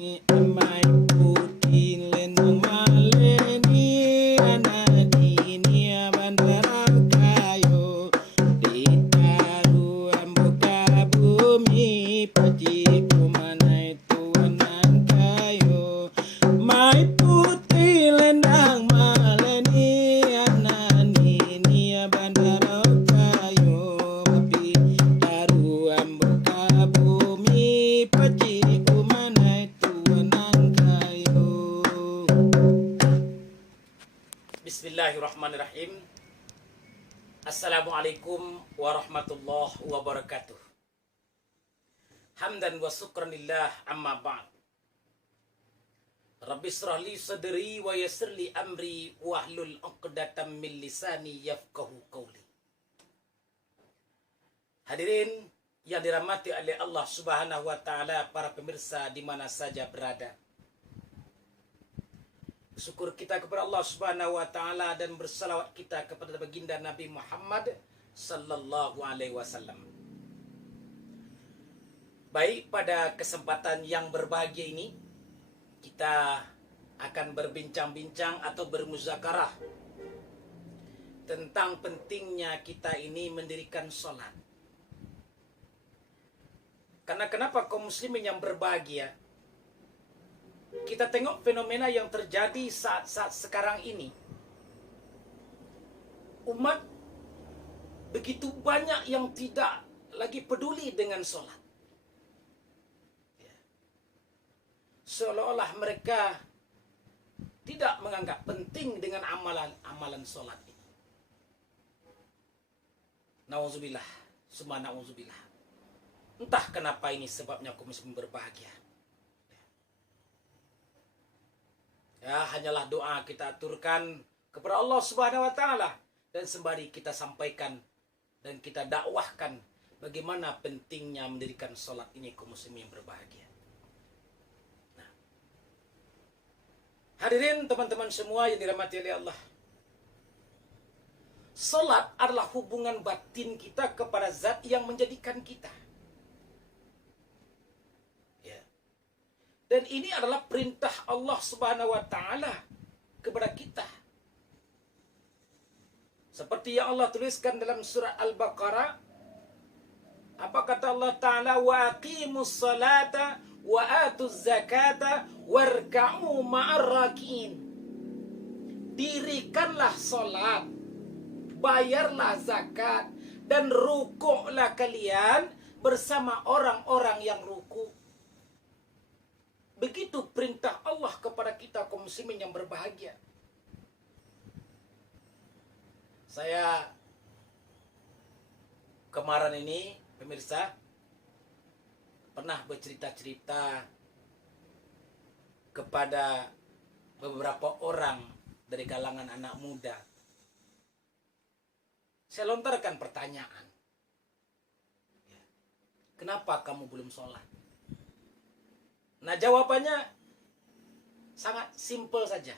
Amai putin lenong maleni anadini bandara kayo ditaru ambuka bumi pati kumanai tuanan kayo mai putih lenang maleni anadini bandara kayo api taru ambuka bumi pati kumanai tuanan kayo. Bismillahirrahmanirrahim. Assalamualaikum warahmatullahi wabarakatuh. Hamdan wa syukran lillah, amma ba'd. Rabbi shrah li sadri wa yassir li amri wahlul 'uqdatam min lisani yafqahu qawli. Hadirin yang dirahmati oleh Allah Subhanahu wa taala, para pemirsa di mana saja berada. Syukur kita kepada Allah Subhanahu wa taala dan bersalawat kita kepada baginda Nabi Muhammad sallallahu alaihi wasallam. Baik, pada kesempatan yang berbahagia ini kita akan berbincang-bincang atau bermuzakarah tentang pentingnya kita ini mendirikan sholat. Karena kenapa kaum muslimin yang berbahagia? Kita tengok fenomena yang terjadi saat-saat sekarang ini. Umat begitu banyak yang tidak lagi peduli dengan sholat. Seolah-olah mereka tidak menganggap penting dengan amalan sholat ini. Nauzubillah, summa nauzubillah. Entah kenapa ini sebabnya kaum muslimin berbahagia. Ya, hanyalah doa kita aturkan kepada Allah Subhanahu wa taala dan sembari kita sampaikan dan kita dakwahkan bagaimana pentingnya mendirikan sholat ini kaum muslimin yang berbahagia. Nah, hadirin teman-teman semua yang dirahmati oleh Allah. Sholat adalah hubungan batin kita kepada zat yang menjadikan kita. Dan ini adalah perintah Allah Subhanahu wa taala kepada kita. Seperti yang Allah tuliskan dalam surah Al-Baqarah. Apa kata Allah Ta'ala? Wa aqimus salata wa atuz zakata warka'u ma'ar rakiin. Dirikanlah salat, bayarlah zakat, dan rukuklah kalian bersama orang-orang yang ruku. Begitu perintah Allah kepada kita kaum muslimin yang berbahagia. Saya kemarin ini, pemirsa, pernah bercerita-cerita kepada beberapa orang dari kalangan anak muda. Saya lontarkan pertanyaan. Kenapa kamu belum sholat? Nah, jawabannya sangat simpel saja.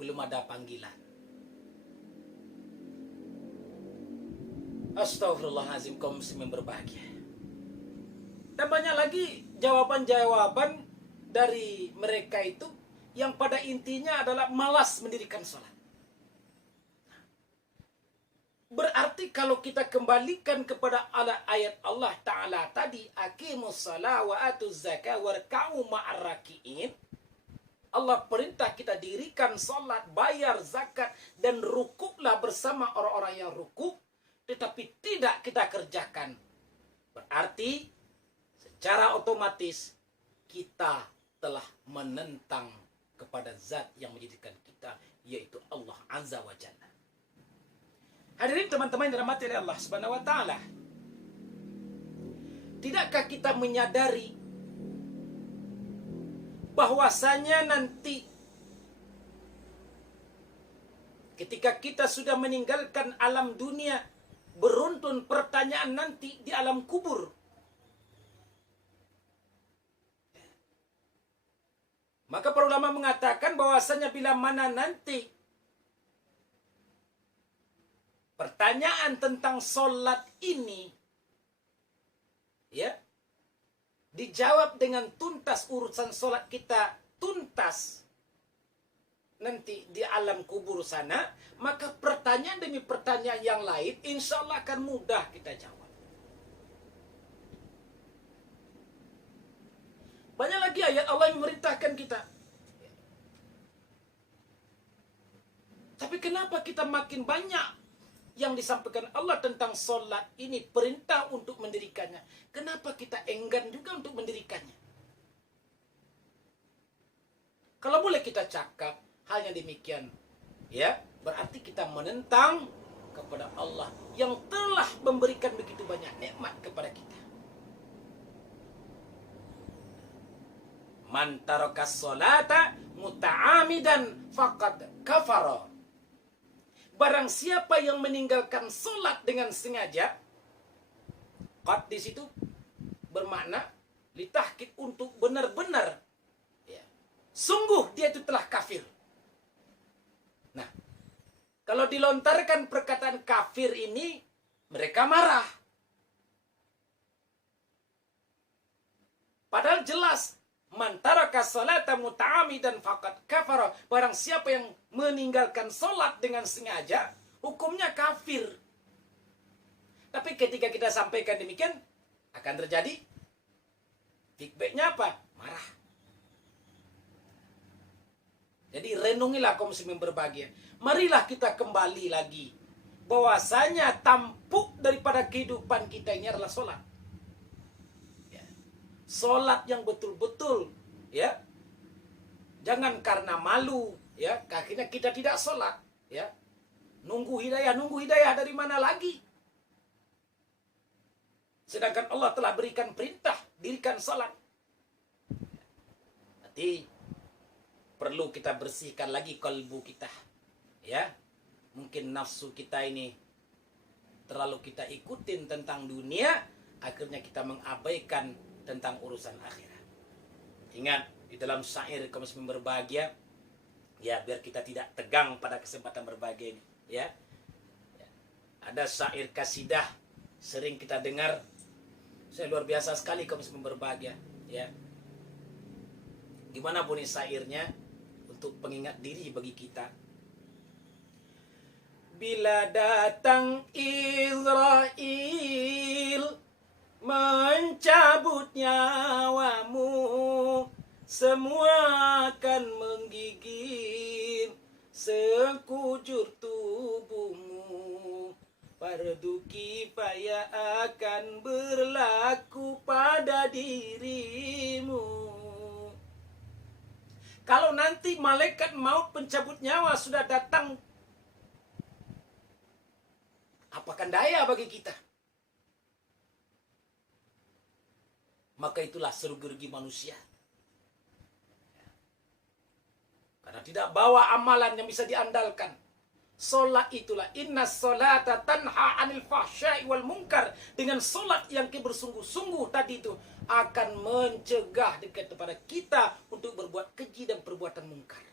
Belum ada panggilan. Astagfirullahaladzim, kaum muslimin berbahagia. Dan banyak lagi jawaban-jawaban dari mereka itu yang pada intinya adalah malas mendirikan sholat. Berarti kalau kita kembalikan kepada ayat Allah Ta'ala tadi, aqimus shalah wa atuz zakah warka'u ma'ar rakiin. Allah perintah kita dirikan salat, bayar zakat, dan rukuklah bersama orang-orang yang rukuk, tetapi tidak kita kerjakan. Berarti secara otomatis kita telah menentang kepada zat yang menjadikan kita, yaitu Allah Azza wa Jalla. Hadirin teman-teman yang dirahmati oleh Allah Subhanahu wa taala. Tidakkah kita menyadari bahwasanya nanti ketika kita sudah meninggalkan alam dunia, beruntun pertanyaan nanti di alam kubur. Maka para ulama mengatakan bahwasanya bila mana nanti pertanyaan tentang sholat ini, ya, dijawab dengan tuntas urusan sholat kita, tuntas nanti di alam kubur sana, maka pertanyaan demi pertanyaan yang lain insya Allah akan mudah kita jawab. Banyak lagi ayat Allah yang memerintahkan kita. Tapi kenapa kita makin banyak yang disampaikan Allah tentang solat ini, perintah untuk mendirikannya, kenapa kita enggan juga untuk mendirikannya? Kalau boleh kita cakap halnya demikian, ya, berarti kita menentang kepada Allah yang telah memberikan begitu banyak nikmat kepada kita. Man tarakas salata muta'amidan faqad kafara. Barang siapa yang meninggalkan solat dengan sengaja, qad di situ bermakna litahqiq, untuk benar-benar, ya, sungguh dia itu telah kafir. Nah, kalau dilontarkan perkataan kafir ini, mereka marah. Padahal jelas, man taraka salata muta'amidan faqad kafara. Barang siapa yang meninggalkan solat dengan sengaja, hukumnya kafir. Tapi ketika kita sampaikan demikian, akan terjadi feedbacknya apa? Marah. Jadi renungilah kaum muslimin berbahagia. Marilah kita kembali lagi bahwasanya tampuk daripada kehidupan kita ini adalah solat. Solat yang betul-betul, ya, jangan karena malu, ya, akhirnya kita tidak solat, ya, nunggu hidayah dari mana lagi? Sedangkan Allah telah berikan perintah dirikan solat. Berarti perlu kita bersihkan lagi kalbu kita, ya. Mungkin nafsu kita ini terlalu kita ikutin tentang dunia, akhirnya kita mengabaikan tentang urusan akhirat. Ingat, di dalam syair kaum muslimin berbahagia, ya, biar kita tidak tegang pada kesempatan berbahagia ini, ya. Ada syair kasidah sering kita dengar, saya luar biasa sekali kaum muslimin berbahagia, ya. Gimana bunyi syairnya untuk pengingat diri bagi kita? Bila datang Israel mencabut nyawamu, semua akan menggigit sekujur tubuhmu. Fardu kifayah akan berlaku pada dirimu. Kalau nanti malaikat maut pencabut nyawa sudah datang, apakan daya bagi kita? Maka itulah serugi-rugi manusia. Karena tidak bawa amalan yang bisa diandalkan. Solat itulah, inna solata tanha anil fahsyai wal munkar. Dengan solat yang bersungguh-sungguh tadi itu akan mencegah dekat kepada kita untuk berbuat keji dan perbuatan mungkar.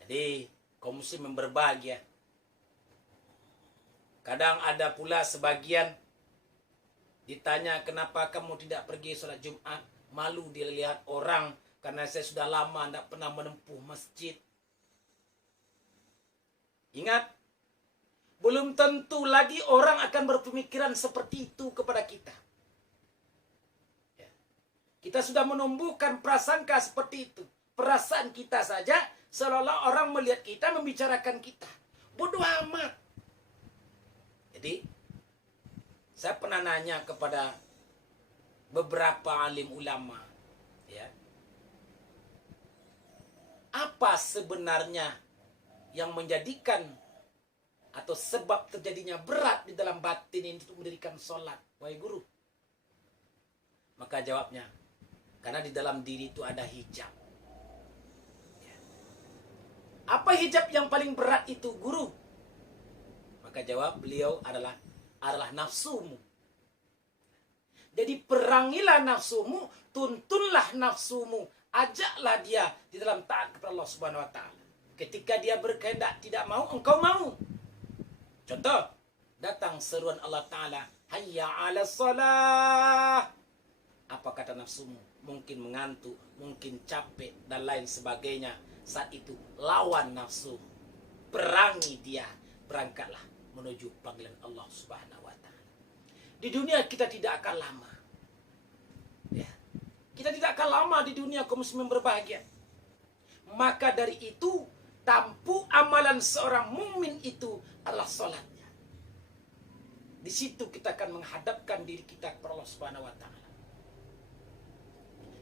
Jadi kaum muslimin berbahagia. Kadang ada pula sebagian ditanya, kenapa kamu tidak pergi sholat Jumat? Malu dilihat orang karena saya sudah lama tidak pernah menempuh masjid. Ingat, belum tentu lagi orang akan berpemikiran seperti itu kepada kita. Kita sudah menumbuhkan prasangka seperti itu. Perasaan kita saja seolah-olah orang melihat kita, membicarakan kita. Bodoh amat. Jadi, saya pernah nanya kepada beberapa alim ulama, ya, apa sebenarnya yang menjadikan atau sebab terjadinya berat di dalam batin ini untuk mendirikan sholat, wahai guru? Maka jawabnya, karena di dalam diri itu ada hijab. Ya. Apa hijab yang paling berat itu, guru? Maka jawab beliau adalah nafsumu. Jadi perangilah nafsumu, tuntunlah nafsumu, ajaklah dia di dalam taat kepada Allah Subhanahu wa taala. Ketika dia berkehendak tidak mau, engkau mau. Contoh, datang seruan Allah taala, hayya 'ala shalah. Apa kata nafsumu? Mungkin mengantuk, mungkin capek dan lain sebagainya. Saat itu lawan nafsu, perangi dia, berangkatlah menuju panggilan Allah Subhanahu wa taala. Di dunia kita tidak akan lama. Ya. Kita tidak akan lama di dunia kaum muslimin berbahagia. Maka dari itu, tampu amalan seorang mukmin itu adalah salatnya. Di situ kita akan menghadapkan diri kita kepada Allah Subhanahu wa taala.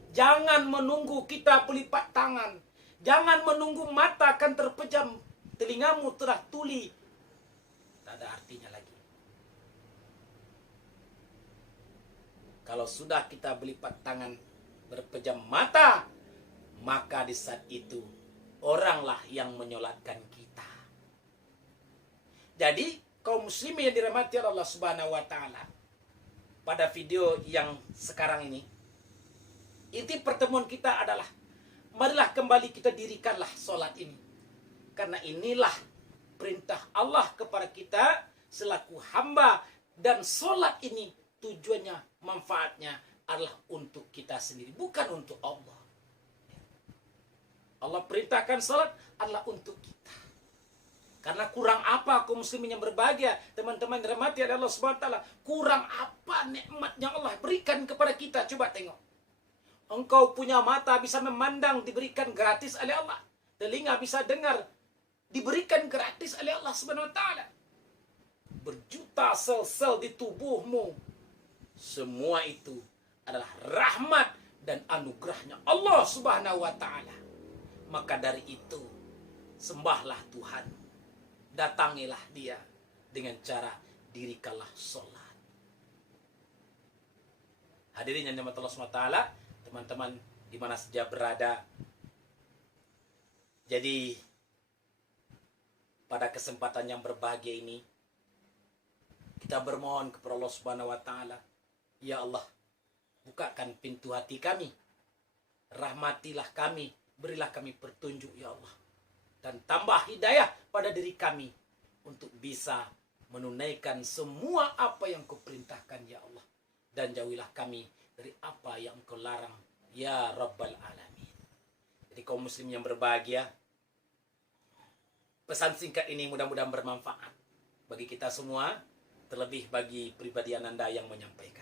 Jangan menunggu kita berlipat tangan. Jangan menunggu mata akan terpejam, telingamu telah tuli. Tak ada artinya lagi. Kalau sudah kita berlipat tangan, berpejam mata, maka di saat itu oranglah yang menyolatkan kita. Jadi kaum muslimin yang dirahmati Allah Subhanahu wa taala, pada video yang sekarang ini, inti pertemuan kita adalah marilah kembali kita dirikanlah solat ini. Karena inilah perintah Allah kepada kita selaku hamba. Dan solat ini tujuannya, manfaatnya adalah untuk kita sendiri, bukan untuk Allah. Allah perintahkan solat adalah untuk kita. Karena kurang apa kaum muslimin yang berbahagia, teman-teman dirahmati oleh Allah Subhanahu wa taala, kurang apa nikmat yang Allah berikan kepada kita? Coba tengok. Engkau punya mata bisa memandang, diberikan gratis oleh Allah. Telinga bisa dengar, diberikan gratis oleh Allah Subhanahu wa taala. Berjuta sel-sel di tubuhmu, semua itu adalah rahmat dan anugerahnya Allah Subhanahu wa taala. Maka dari itu, sembahlah Tuhan. Datangilah Dia dengan cara dirikanlah sholat. Hadirin yang dirahmati Allah Subhanahu wa taala, teman-teman di mana saja berada. Jadi pada kesempatan yang berbahagia ini, kita bermohon kepada Allah Subhanahu wa taala, ya Allah, bukakan pintu hati kami, rahmatilah kami, berilah kami petunjuk ya Allah, dan tambah hidayah pada diri kami untuk bisa menunaikan semua apa yang Kau perintahkan ya Allah, dan jauhilah kami dari apa yang Kau larang ya Rabbal Alamin. Jadi kaum muslim yang berbahagia, pesan singkat ini mudah-mudahan bermanfaat bagi kita semua, terlebih bagi pribadi Ananda yang menyampaikan.